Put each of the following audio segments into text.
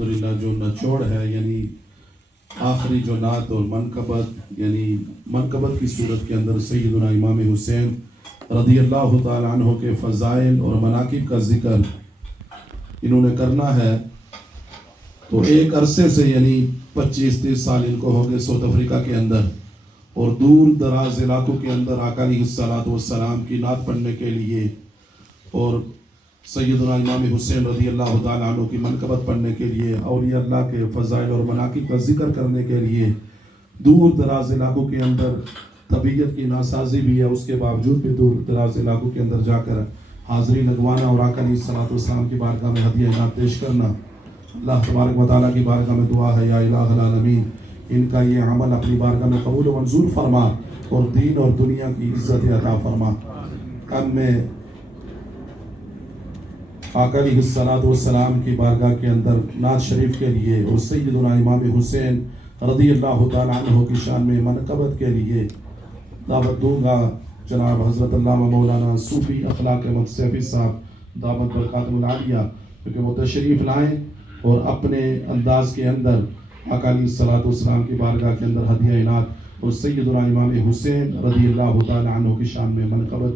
الحمدللہ جو نچوڑ ہے یعنی آخری جو نعت اور منقبت یعنی منقبت کی صورت کے اندر سیدنا امام حسین رضی اللہ تعالی عنہ کے فضائل اور مناقب کا ذکر انہوں نے کرنا ہے، تو ایک عرصے سے یعنی 25-30 سال ان کو ہو گئے ساؤتھ افریقہ کے اندر، اور دور دراز علاقوں کے اندر آقا علیہ السلام کی نعت پڑھنے کے لیے اور سیدنا امام حسین رضی اللہ تعالیٰ عنہ کی منقبت پڑھنے کے لیے، اولیاء اللہ کے فضائل اور مناقب کا ذکر کرنے کے لیے دور دراز علاقوں کے اندر، طبیعت کی ناسازی بھی ہے اس کے باوجود بھی دور دراز علاقوں کے اندر جا کر حاضری لگوانا اور آقا علیہ السلام کی بارگاہ میں ہدیہ انعام پیش کرنا۔ اللہ تبارک و تعالیٰ کی بارگاہ میں دعا ہے یا الہ العالمین ان کا یہ عمل اپنی بارگاہ میں قبول و منظور فرما اور دین اور دنیا کی عزت عطا فرما۔ کم میں آقا علیہ السلام کی بارگاہ کے اندر نعت شریف کے لیے اور سیدنا امام حسین رضی اللہ تعالیٰ عنہ کی شان میں منقبت کے لیے دعوت دوں گا جناب حضرت علامہ مولانا صوفی اخلاق احمد سیفی صاحب دعوت برکاتہم العالیہ، کیونکہ وہ تشریف لائیں اور اپنے انداز کے اندر آقا علیہ السلام کی بارگاہ کے اندر ہدیہ انعام اور سیدنا امام حسین رضی اللہ تعالیٰ عنہ کی شان میں منقبت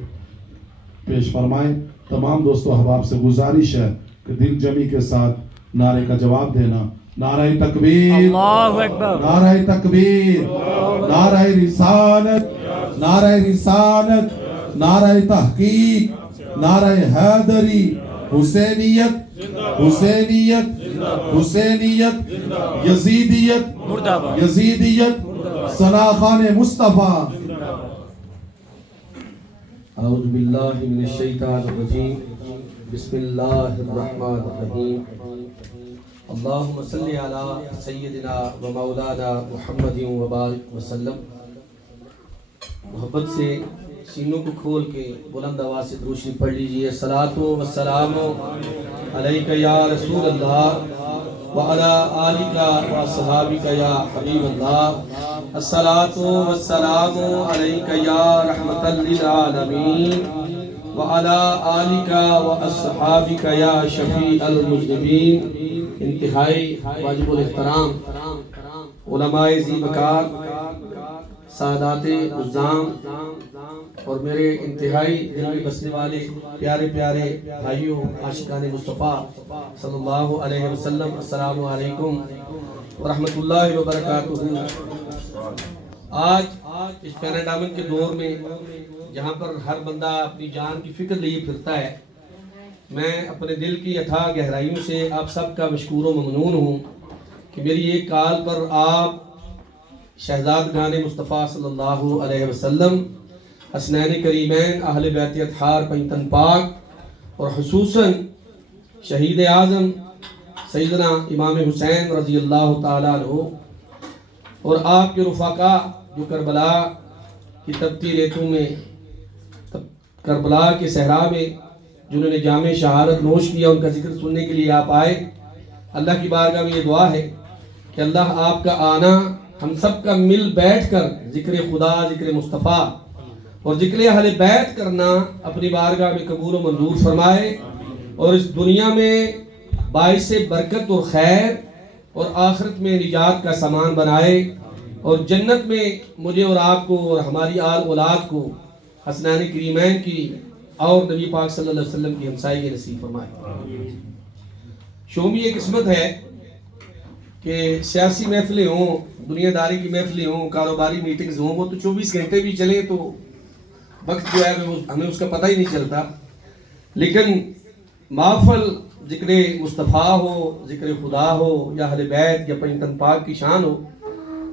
پیش فرمائیں۔ تمام دوستو احباب سے گزارش ہے کہ دل جمی کے ساتھ نعرے کا جواب دینا۔ نعرہ تکبیر، اللہ اکبر، نعرہ تکبیر، نعرہ رسالت، نعرہ رسالت، نعرہ تحقیق، نعرہ حیدری، حسینیت، حسینیت، حسینیت، یزیدیت، یزیدیت، ثناءخوان مصطفیٰ۔ اعوذ باللہ من الشیطان الرجیم، بسم اللہ الرحمن الرحیم۔ اللہم صلی علی سیدنا و مولانا محمد و بارک وسلم۔ محبت سے سینوں کو کھول کے بلند آواز سے روشنی پڑھ لیجئے۔ الصلاۃ والسلام علیک یا رسول اللہ وعلی آلک و اصحابک یا حبیب اللہ۔ الصلاۃ والسلام علیک یا رحمۃ للعالمین وعلی آلک و اصحابک یا شفیع المذنبین۔ انتہائی واجب الاحترام علماء ذی وقار، سادات عظام اور میرے انتہائی دل میں بسنے والے پیارے پیارے بھائیوں عاشقان مصطفیٰ صلی اللہ علیہ وسلم، السلام علیکم ورحمۃ اللہ وبرکاتہ۔ آج اس پیراڈائمن کے دور میں جہاں پر ہر بندہ اپنی جان کی فکر لیے پھرتا ہے، میں اپنے دل کی اتھاہ گہرائیوں سے آپ سب کا مشکور و ممنون ہوں کہ میری ایک کال پر آپ شہزادگان مصطفیٰ صلی اللہ علیہ وسلم، حسنین کریمین، اہل بیت اطہار پنجتن پاک اور خصوصاً شہید اعظم سیدنا امام حسین رضی اللہ تعالیٰ عنہ اور آپ کے رفقا جو کربلا کی تپتی ریتوں میں، کربلا کے صحرا میں جنہوں نے جام شہادت نوش کیا، ان کا ذکر سننے کے لیے آپ آئے۔ اللہ کی بارگاہ میں یہ دعا ہے کہ اللہ آپ کا آنا ہم سب کا مل بیٹھ کر ذکر خدا، ذکر مصطفیٰ اور ذکر اہل بیت کرنا اپنی بارگاہ میں قبول و منظور فرمائے اور اس دنیا میں باعث برکت اور خیر اور آخرت میں نجات کا سامان بنائے اور جنت میں مجھے اور آپ کو اور ہماری آل اولاد کو حسنین کریمین کی اور نبی پاک صلی اللہ علیہ وسلم کی ہمسائی نصیب فرمائے۔ شومی یہ قسمت ہے کہ سیاسی محفلیں ہوں، دنیا داری کی محفلیں ہوں، کاروباری میٹنگز ہوں، وہ تو 24 گھنٹے بھی چلیں تو وقت جو ہے ہمیں اس کا پتہ ہی نہیں چلتا، لیکن محفل ذکر مصطفیٰ ہو، ذکر خدا ہو یا اہل بیت یا پنجتن پاک کی شان ہو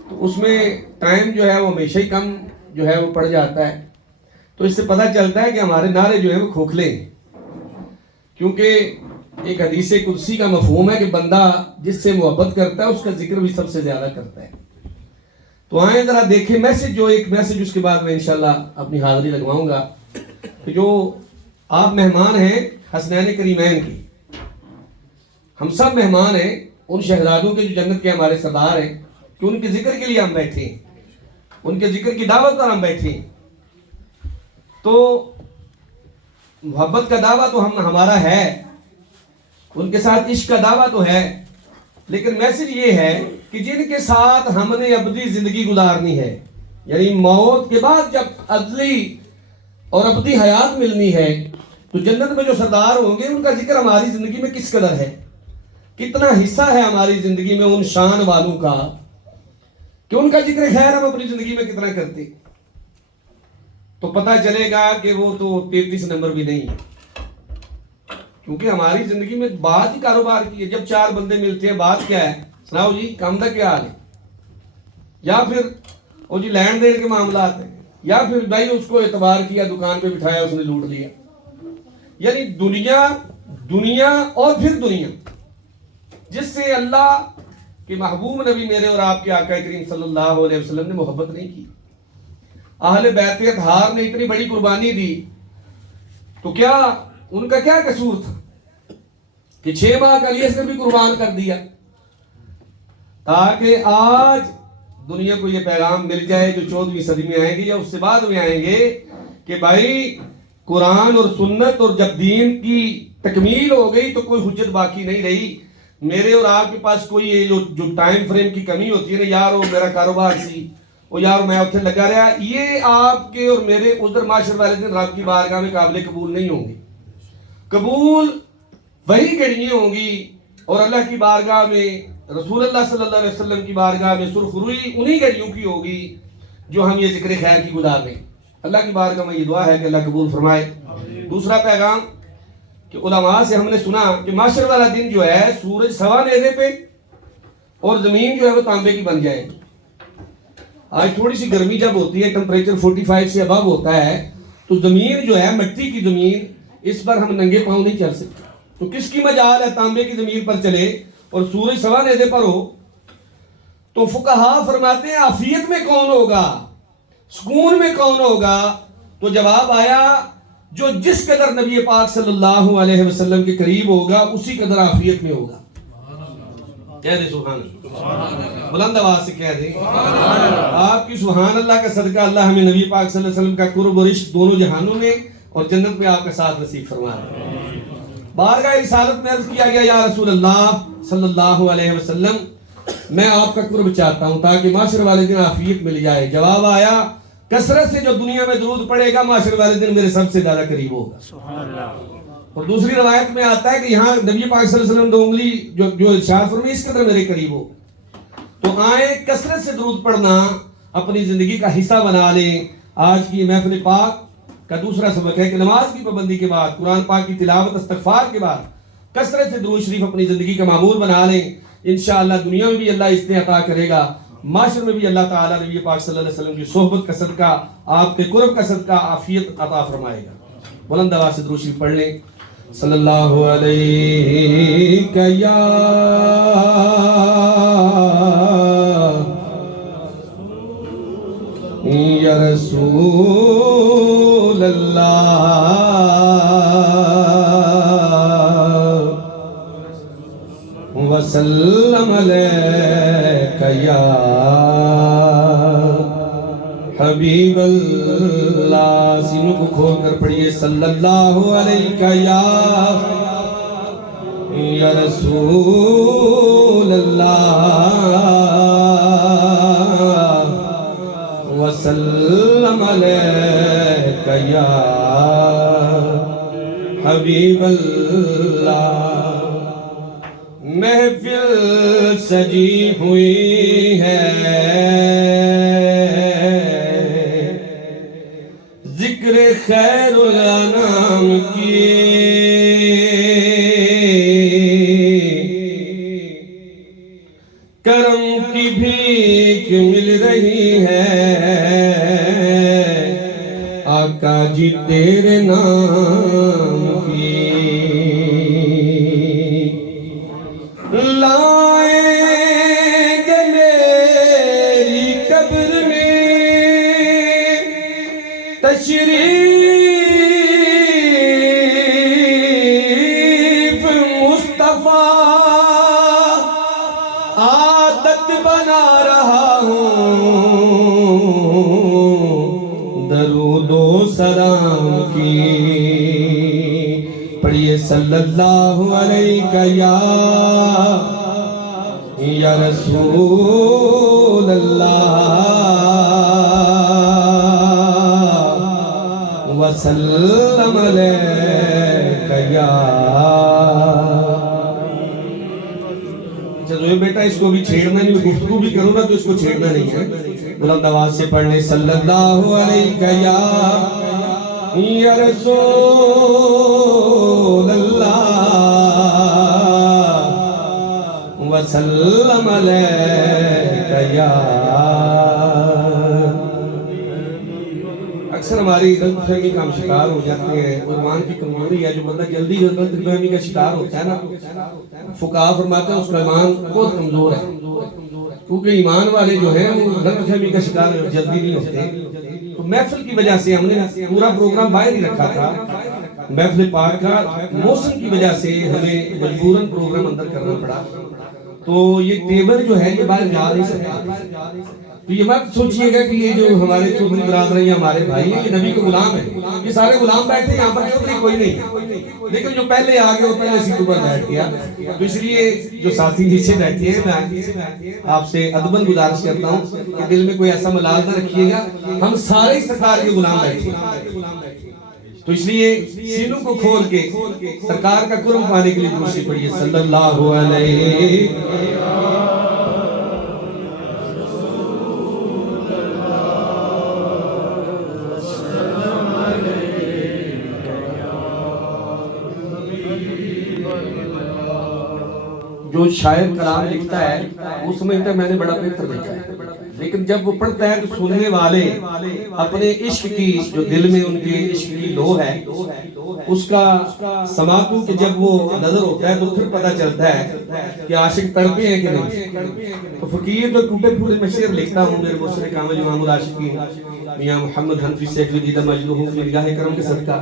تو اس میں ٹائم جو ہے وہ ہمیشہ ہی کم جو ہے وہ پڑ جاتا ہے۔ تو اس سے پتہ چلتا ہے کہ ہمارے نعرے جو ہیں وہ کھوکھلے ہیں، کیونکہ ایک حدیث قدسی کا مفہوم ہے کہ بندہ جس سے محبت کرتا ہے اس کا ذکر بھی سب سے زیادہ کرتا ہے۔ تو آئیں ذرا دیکھیں میسج، جو ایک میسج اس کے بعد میں انشاءاللہ اپنی حاضری لگواؤں گا کہ جو آپ مہمان ہیں حسنین کریمین کی، ہم سب مہمان ہیں ان شہزادوں کے جو جنت کے ہمارے سردار ہیں، کہ ان کے ذکر کے لیے ہم بیٹھے ہیں، ان کے ذکر کی دعوت پر ہم بیٹھے ہیں۔ تو محبت کا دعویٰ تو ہمارا ہے، ان کے ساتھ عشق کا دعویٰ تو ہے، لیکن میسج یہ ہے کہ جن کے ساتھ ہم نے ابدی زندگی گزارنی ہے، یعنی موت کے بعد جب ازلی اور ابدی حیات ملنی ہے، تو جنت میں جو سردار ہوں گے ان کا ذکر ہماری زندگی میں کس قدر ہے، کتنا حصہ ہے ہماری زندگی میں ان شان والوں کا کہ ان کا ذکر خیر ہم اپنی زندگی میں کتنا کرتے، تو پتہ چلے گا کہ وہ تو 33 نمبر بھی نہیں ہے. کیونکہ ہماری زندگی میں بات ہی کاروبار کی ہے. جب 4 بندے ملتے ہیں بات کیا ہے، سناؤ جی کام کا کیا حال ہے، یا پھر وہ جی لینڈ دین کے معاملات ہیں، یا پھر بھائی اس کو اعتبار کیا، دکان پہ بٹھایا، اس نے لوٹ لیا. یعنی دنیا اور پھر دنیا جس سے اللہ کے محبوب نبی میرے اور آپ کے آقا کریم صلی اللہ علیہ وسلم نے محبت نہیں کی. اہل بیت اطہار نے اتنی بڑی قربانی دی، تو کیا ان کا کیا قصور تھا کہ 6 ماہ کا لیے سے بھی قربان کر دیا، تاکہ آج دنیا کو یہ پیغام مل جائے جو 14ویں صدی میں آئیں گے یا اس سے بعد میں آئیں گے کہ بھائی قرآن اور سنت اور جب دین کی تکمیل ہو گئی تو کوئی حجت باقی نہیں رہی. میرے اور آپ کے پاس کوئی یہ جو ٹائم فریم کی کمی ہوتی ہے نا، یار وہ میرا کاروبار سی، وہ یار میں اتنے لگا رہا، یہ آپ کے اور میرے عذر معاشر والے دن رب کی بارگاہ میں قابل قبول نہیں ہوں گے. قبول وہی گھڑیاں ہوں گی اور اللہ کی بارگاہ میں، رسول اللہ صلی اللہ علیہ وسلم کی بارگاہ میں سرخ روئی انہی گھڑیوں کی ہوگی جو ہم یہ ذکر خیر کی گزار رہے ہیں. اللہ کی بارگاہ میں یہ دعا ہے کہ اللہ قبول فرمائے. دوسرا پیغام کہ علماء سے ہم نے سنا کہ معاشر والا دن جو ہے سورج سوا نیزے پہ اور زمین جو ہے وہ تانبے کی بن جائے. آج تھوڑی سی گرمی جب ہوتی ہے، ٹمپریچر 45 سے ابو ہوتا ہے، تو زمین جو ہے مٹی کی زمین، اس پر ہم ننگے پاؤں نہیں چل سکتے. تو کس کی مجال ہے تانبے کی زمین پر چلے اور سورج سوا نیزے پر ہو؟ تو فقہا فرماتے ہیں عافیت میں کون ہوگا، سکون میں کون ہوگا؟ تو جواب آیا جو جس قدر نبی پاک صلی اللہ علیہ وسلم کے قریب ہوگا اسی قدر عافیت میں ہوگا. کہہ دے سبحان اللہ، بلند آواز سے کہہ دے. آپ کی سبحان اللہ کا صدقہ اللہ ہمیں نبی پاک صلی اللہ علیہ وسلم کا قرب و عشق دونوں جہانوں میں اور جنت میں آپ کا ساتھ نصیب فرمائے. بارگاہ رسالت میں عرض کیا گیا یا رسول اللہ صلی اللہ علیہ وسلم میں آپ کا قرب چاہتا ہوں تاکہ معاشر والے دن عافیت مل جائے. جواب آیا کثرت سے جو دنیا میں درود پڑے گا معاشر والے دن میرے سب سے زیادہ قریب ہوگا. اور دوسری روایت میں آتا ہے کہ یہاں نبی پاک صلی اللہ علیہ وسلم دو انگلی جو ارشاد فرمائی اس قدر میرے قریب ہو. تو آئیں کثرت سے درود پڑھنا اپنی زندگی کا حصہ بنا لیں. آج کی محفل پاک کا دوسرا سبق ہے کہ نماز کی پابندی کے بعد، قرآن پاک کی تلاوت استغفار کے بعد کثرت سے درود شریف اپنی زندگی کا معمول بنا لیں. انشاءاللہ دنیا میں بھی اللہ اس نے عطا کرے گا، معاشر میں بھی اللہ تعالیٰ نبی پاک صلی اللہ علیہ وسلم کی صحبت کا صدقہ، آپ کے قرب کا صدقہ عافیت عطا فرمائے گا. بلند آواز سے درود شریف پڑھ لیں. صلی اللہ علیہ یا رسول اللہ وسلم علیک یا حبیب اللہ. سینوں کو کھول کر پڑھیے صلی اللہ علیہ یا رسول اللہ وسلم علیک یا حبیب اللہ. محفل سجی ہوئی ہے ذکر خیر الانام کی، کرم کی بھیک مل رہی ہے آقا جی تیرے نام کی. لائیں گے میری قبر میں تشریف مصطفیٰ، عادت بنا رہا ہوں درود و سلام کی. پڑھیے صلی اللہ علیہ یا یا رسول اللہ وسلم علیک یا جو بیٹا اس کو بھی چھیڑنا نہیں، گفتگو بھی کروں گا تو اس کو چھیڑنا نہیں ہے. بلند آواز سے پڑھ لیں صلی اللہ علیہ یا رسول اللہ وسلم علیہ یا. اکثر ہماری غلط فہمی کا ہم شکار ہو جاتے ہیں. ایمان کی کمزوری ہے، جو بندہ جلدی غلط فہمی کا شکار ہوتا ہے نا، فقہا فرماتے ہیں اس کا ایمان بہت کمزور ہے، کیونکہ ایمان والے جو ہیں وہ غلط فہمی کا شکار جلدی نہیں ہوتے. تو محفل کی وجہ سے ہم نے پورا پروگرام باہر ہی رکھا تھا. محفل پاک کا موسم کی وجہ سے ہمیں مجبوراً پروگرام اندر کرنا پڑا. تو یہ ٹیبل جو ہے یہ باہر جا نہیں سکتا. تو یہ مت سوچئے گا کہ یہ جو ہمارے چودھری برادر ہیں یا ہمارے بھائی ہیں یہ نبی کے غلام ہیں. یہ سارے غلام بیٹھے یہاں پر چودھری کوئی نہیں ہے، لیکن جو پہلے آگے وہ پہلے سیٹوں پر بیٹھ گیا. تو اس لیے جو ساتھی نیچے بیٹھے ہیں میں آپ سے ادباً گزارش کرتا ہوں کہ دل میں کوئی ایسا ملال نہ رکھیے گا، ہم سارے سرکار کے غلام بیٹھے ہیں. تو اس لیے سینوں کو کھول کے سرکار کا قرب پانے کے لیے درود پڑھیے صلی اللہ علیہ. جو شاعر کلام لکھتا ہے وہ سمجھتا ہے میں نے بڑا بہتر لکھا ہے، لیکن جب وہ پڑھتا ہے تو سننے والے اپنے عشق کی جو دل میں ان کے عشق کی لو ہے اس کا سماعتوں کہ جب وہ نظر ہوتا ہے تو پھر پتہ چلتا ہے کہ عاشق تڑپے ہیں کہ نہیں. تو فقیر جو ٹوٹے پھوٹے میں شعر لکھتا ہوں میرے مرشد کامل امام العاشقین میاں محمد حنفی سے جدیدہ مجدہ کی نگاہ کرم کے صدقہ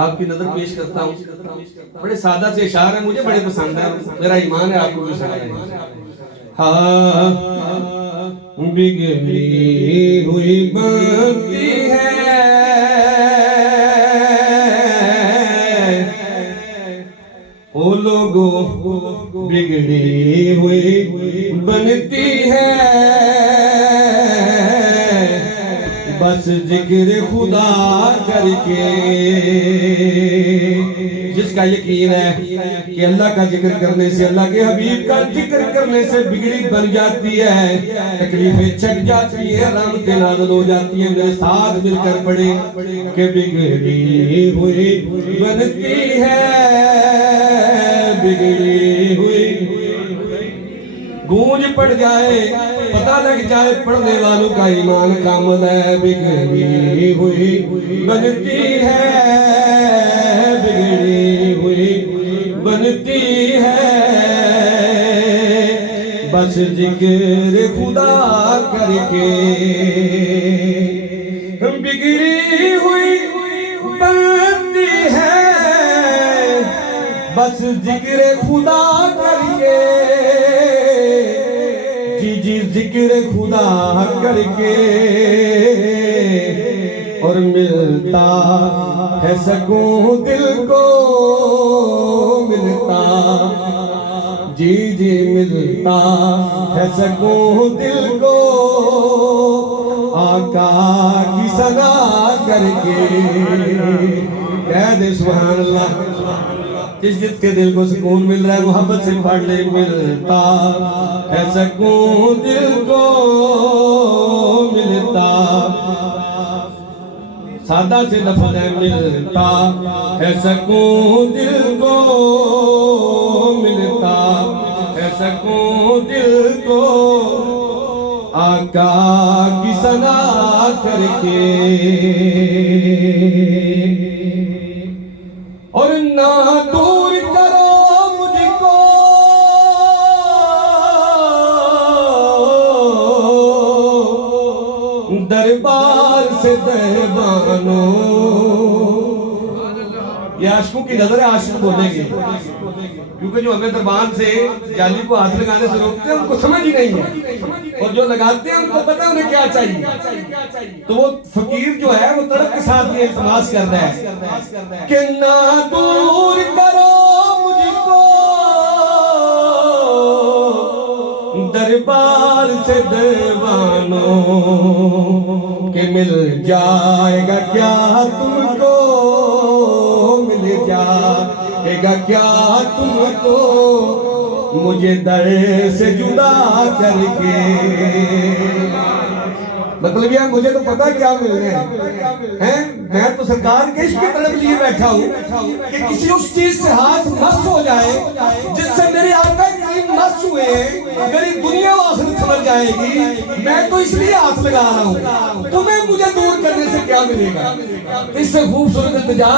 آپ کی نظر پیش کرتا ہوں. بڑے سادہ سے اشعار ہیں، مجھے بڑے پسند ہیں، میرا ایمان ہے آپ کو بھی سنا ہے. ہاں بگڑی ہوئی بنتی ہے او لوگوں، بگڑی ہوئی بنتی ہے بس ذکر خدا کر کے. جس کا یقین ہے کہ اللہ کا ذکر کرنے سے، اللہ کے حبیب کا ذکر کرنے سے بگڑی بن جاتی ہے، تکلیفیں چھٹ جاتی ہیں، رحمتیں نازل ہو جاتی ہیں. میرے ساتھ مل کر پڑھیں کہ بگڑی ہوئی بنتی ہے، بگڑی ہوئی. گونج پڑ جائے پتہ لگ جائے پڑھنے والوں کا ایمان کامل ہے. بگڑی ہوئی بنتی ہے، بگڑی ہوئی بنتی ہے بس ذکر خدا کر کے. بگڑی ہوئی بنتی ہے بس ذکر خدا کر کے. جی ذکر خدا کر کے اور ملتا ہے سکون دل کو، ملتا جی ملتا ہے سکون دل کو آقا کی ثنا کر کے. کہہ دے سبحان اللہ. جس کے دل کو سکون مل رہا ہے محبت سے پڑھ لے. ملتا ہے سکون دل کو، ملتا سادہ سے لفظ ہے ملتا ہے سکون دل کو، ملتا ہے سکون دل کو آقا کی ثنا کر کے. اور نہ دور کرو مجھ کو دربار سے دیوانو. یہ عاشقوں کی نظر ہے، عاشق بولیں گے کیونکہ جو ہمیں دربان سے جالی کو ہاتھ لگانے سے روکتے ہیں ان کو سمجھ ہی نہیں ہے، اور جو لگاتے ہیں ان کو پتہ انہیں کیا چاہیے. تو وہ فقیر جو ہے وہ تڑپ کے ساتھ یہ التماس کر رہا ہے کہ نہ دور کرو مجھ کو دربار سے دیوانوں کہ مل جائے گا کیا تم کو، مل جائے گا کیا تم کو مجھے در سے جدا کر کے۔ مطلب یہ مجھے تو پتا کیا مل رہے ہیں، میں تو سرکار کے عشق کی طرف لیے بیٹھا ہوں کہ کسی اس چیز سے ہاتھ مس ہو جائے جس سے میرے آقا کریم مس ہوئے ہیں، میری دنیا و آخرت سمجھ جائے گی۔ میں تو اس لیے ہاتھ لگا رہا ہوں، تمہیں مجھے دور کرنے سے کیا ملے گا؟ اس سے خوبصورت التجا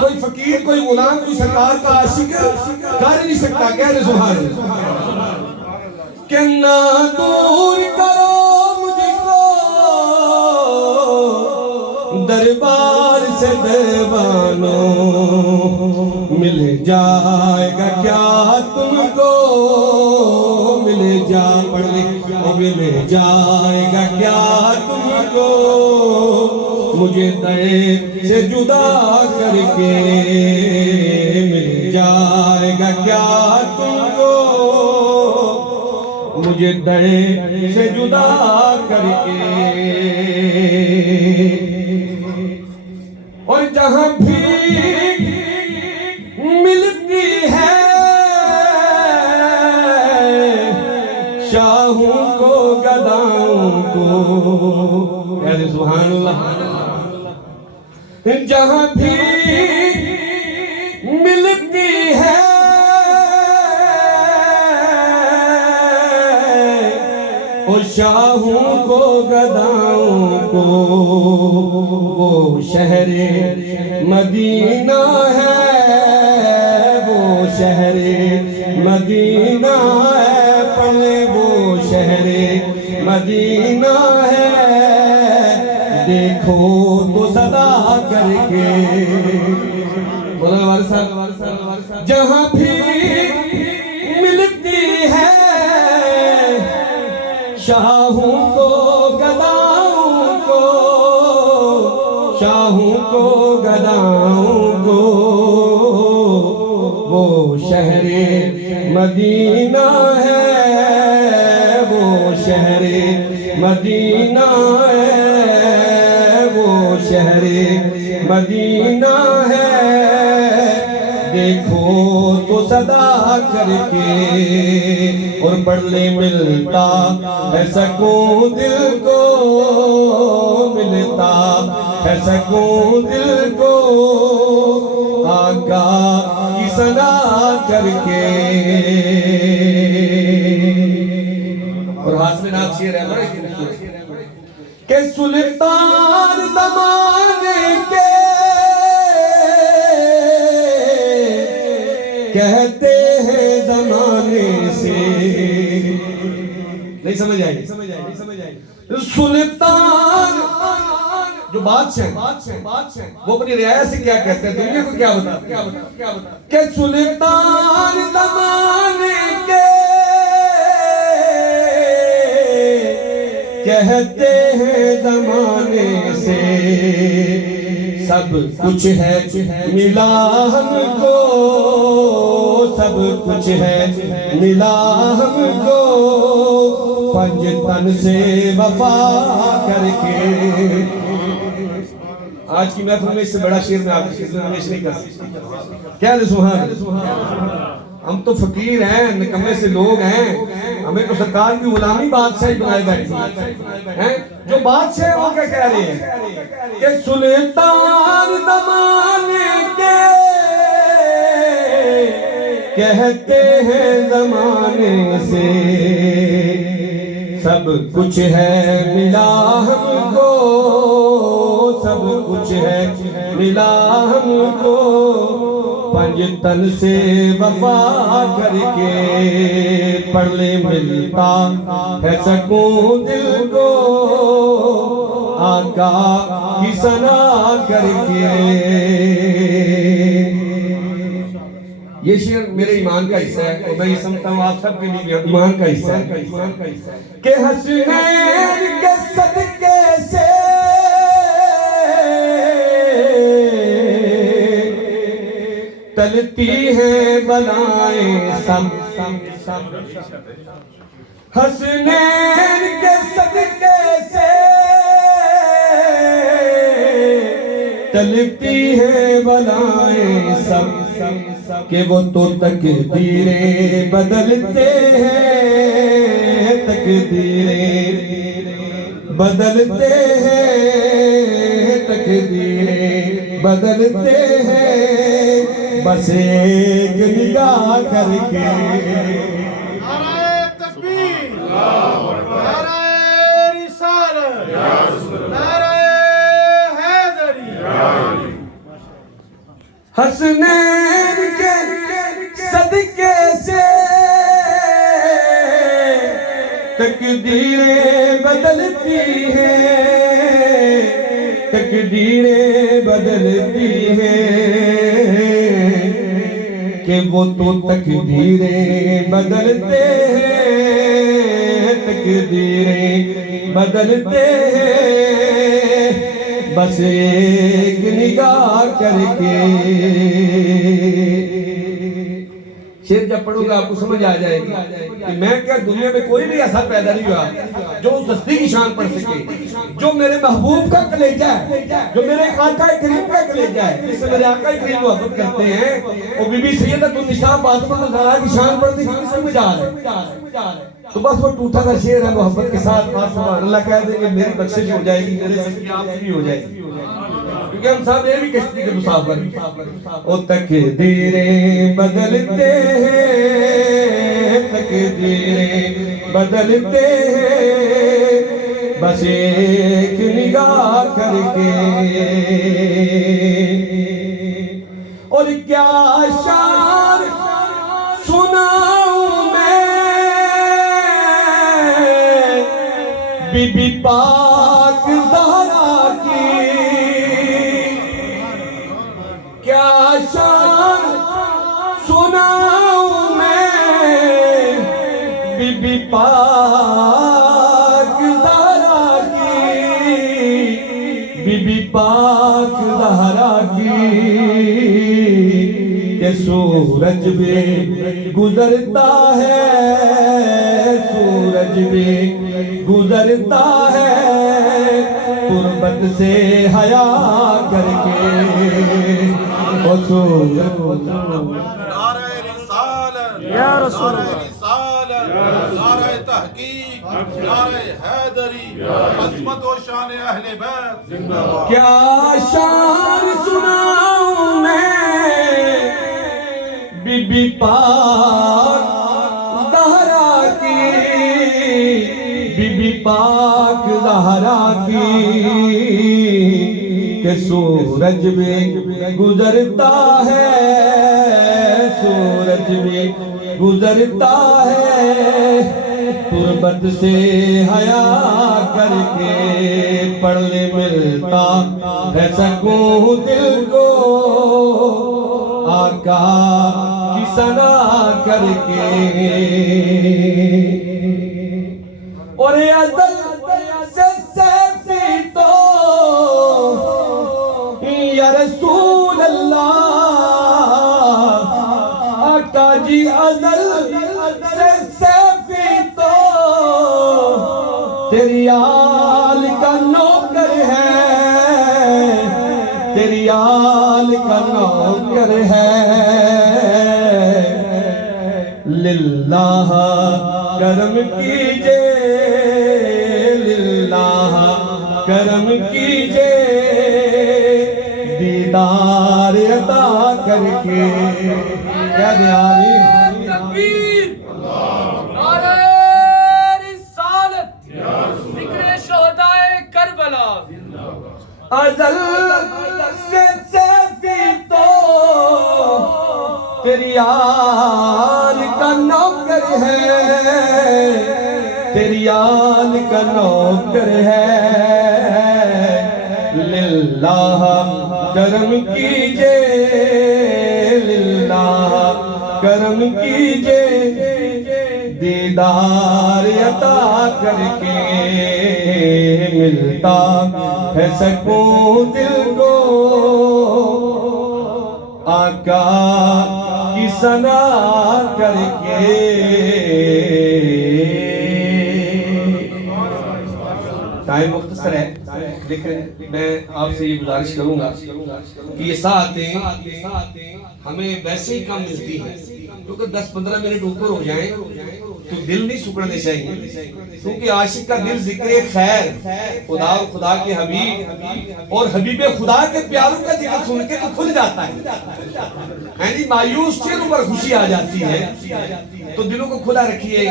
کوئی فقیر، کوئی غلام، کوئی سرکار کا عاشق کر نہیں سکتا۔ کہہ رہے سبحان اللہ کہ نہ دور کرو دربار سے دیوانوں، مل جائے گا کیا تم کو، مل جائے گا کیا تم کو مجھے در سے جدا کر کے، مل جائے گا کیا تم کو مجھے در سے جدا کر کے۔ اور جہاں بھی ملتی ہے شاہوں کو گداؤں کو، سبحان اللہ، جہاں بھی ملتی ہے اور شاہوں کو گداؤں کو، وہ شہر مدینہ ہے، وہ شہر مدینہ ہے، پڑھے وہ شہر مدینہ ہے، دیکھو تو صدا کر کے۔ بولو ورثہ، جہاں بھی ملتی ہے شاہوں کو گداؤں کو، شاہوں کو گداؤں کو، وہ شہر مدینہ ہے، وہ شہر مدینہ ہے، وہ شہر مدینہ ہے، دیکھو تو صدا کر کے۔ اور پڑھ لے ملتا ہے سکون دل کو، ملتا ہے سکون دل کو آقا کی ثنا کر کے۔ اور ہاتھ میں نام شیر ہے کہ سلطان زمانے کے کہتے ہیں زمانے سے، نہیں سمجھ آئی؟ سلطان جو بادشاہ وہ اپنی رعایا سے کیا کہتے ہیں، دنیا کو کیا بتاتے ہیں کہ سلطان زمانے کے کہتے ہیں زمانے سے، سب کچھ ہے ملا ہم کو، سب کچھ ہے ملا ہم کو، پنج تن سے وفا کر کے۔ آج کی محفل میں اس سے بڑا شعر میں آپ کی پیش نہیں کر سکتا۔ کیا ہے سبحان اللہ، ہم تو فقیر ہیں، نکمے سے لوگ ہیں، ہمیں تو سرکار کی غلامی بادشاہی بنائے بیٹھی ہیں۔ جو بادشاہ وہ کیا کہہ رہے ہیں کہ سلطان زمانے کے کہتے ہیں زمانے سے، سب کچھ ہے ملا ہم کو، سب کچھ ہے ملا ہم کو، پنج تن سے وفا کر کے، پڑھ لے ملتا ہے سکون دل کو آقا کی ثنا کر کے۔ یہ شعر میرے ایمان کا حصہ ہے اور میں یہ سمجھتا ہوں آپ سب کے لیے ایمان کا حصہ ہے کہ حسنین کے صدقے سے ٹلتی ہیں بلائیں سب، حسنین کے صدقے سے ٹلتی ہے بلائیں سب کہ وہ تو تقدیریں بدلتے ہیں، تقدیریں بدلتے ہیں، تقدیریں بدلتے ہیں، بس ایک نگاہ کر کے۔ نعرہ تکبیر، نعرہ رسالت، نعرہ حیدری۔ حسنین کے صدقے سے تقدیریں بدلتی ہیں، تقدیریں بدلتی ہیں، کہ وہ تو تقدیریں بدلتے ہیں، تقدیریں بدلتے ہیں، بس ایک نگاہ کر کے۔ شعر جب پڑھوں گا آپ کو سمجھ آ جائے گی کہ میں کیا دنیا میں کوئی بھی ایسا پیدا نہیں ہوا جو اس ہستی کی شان پڑھ سکے، جو میرے محبوب کا کلیجہ ہے، جو میرے آقا کریم کا کلیجہ ہے، جس سے میرے آقا کریم محبت کرتے ہیں، وہ بی بی سیدۃ النساء فاطمہ الزہرا کی شان پڑھنے کی سمجھ آ رہا ہے۔ تو بس وہ ٹوٹا تھا شعر ہے، محبت کے ساتھ سبحان اللہ کہہ دیں گے، میری بخشش ہو جائے گی، میرے سے کی آپ کی بھی ہو جائے گی، کیونکہ ہم سب یہ بھی کشتی کے مسافر۔ او تقدیریں بدلتے ہیں، تقدیریں بدلتے ہیں، بس ایک نگاہ کر کے۔ اور کیا شان سناؤں میں بی بی پاک زہرا کی، کیا شان سناؤں میں بی بی پاک زہرا کی، بی بی پاک زہرا کی، کہ سورج بھی گزرتا ہے، سورج بھی گزرتا ہے، تربت سے حیا کر کے۔ او سورج نعرہ رسالت، یا رسول اللہ، نعرہ رسالت، نعرہ تحقیق، نعرہ حیدری، عظمت و شان اہل بیت۔ کیا شان سناؤں میں بی بی پاک زہرا کی، بی بی پاک زہرا کی، کہ سورج بھی گزرتا ہے، سورج بھی گزرتا ہے، تربت سے حیا کر کے، پڑھ لے ملتا ہے سکون دل کو، آقا کی ثنا کر کے۔ اور ازل سے سیفی تو یا رسول اللہ، آقا جی ازل سے سیفی تو تیری آل کا نوکر ہے، تیری آل کا نوکر ہے، للہ کرم کیجے، للہ کرم کیجے، دیدار عطا کر کے۔ کیا دیاری تکبیر، نعرہ رسالت، ذکر شہدائے کربلا۔ ازل سے سیفی تو تیری آل کا نوکر ہے، تیری آل کا نوکر ہے، للہ کرم کیجے، للہ کرم کیجے، دیدار عطا کر کے، ملتا ہے سکون دل کو، آقا کی ثنا کر کے۔ ٹائم مختصر ہے لیکن میں آپ سے یہ گزارش کروں گا کہ یہ ساعتیں ہمیں ویسے ہی کم ملتی ہیں کیونکہ 10-15 منٹ اوپر ہو جائیں تو دل نہیں سکڑنے چاہیے کیونکہ عاشق کا دل ذکر خیر خدا اور خدا کے حبیب اور حبیب خدا کے پیاروں کا ذکر سن کے تو کھل جاتا ہے یعنی مایوس چہروں پر خوشی آ جاتی ہے تو دلوں کو کھلا رکھیے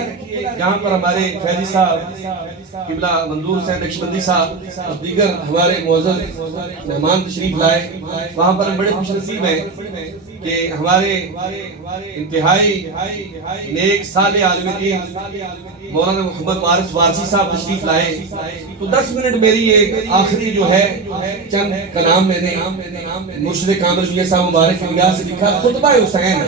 جہاں پر ہمارے فیضی صاحب قبلہ منظور حسین نقشبندی صاحب اور دیگر ہمارے معزز مہمان تشریف لائے وہاں پر ہم بڑے خوش نصیب ہیں کہ ہمارے انتہائی نیک صالح عالم دین مولانا محمد وارث وارثی صاحب تشریف لائے تو 10 منٹ میری ایک آخری جو ہے چند کلام میں نے مرشد کامل میاں صاحب مبارک کی نگاہ سے لکھا خطبہ حسین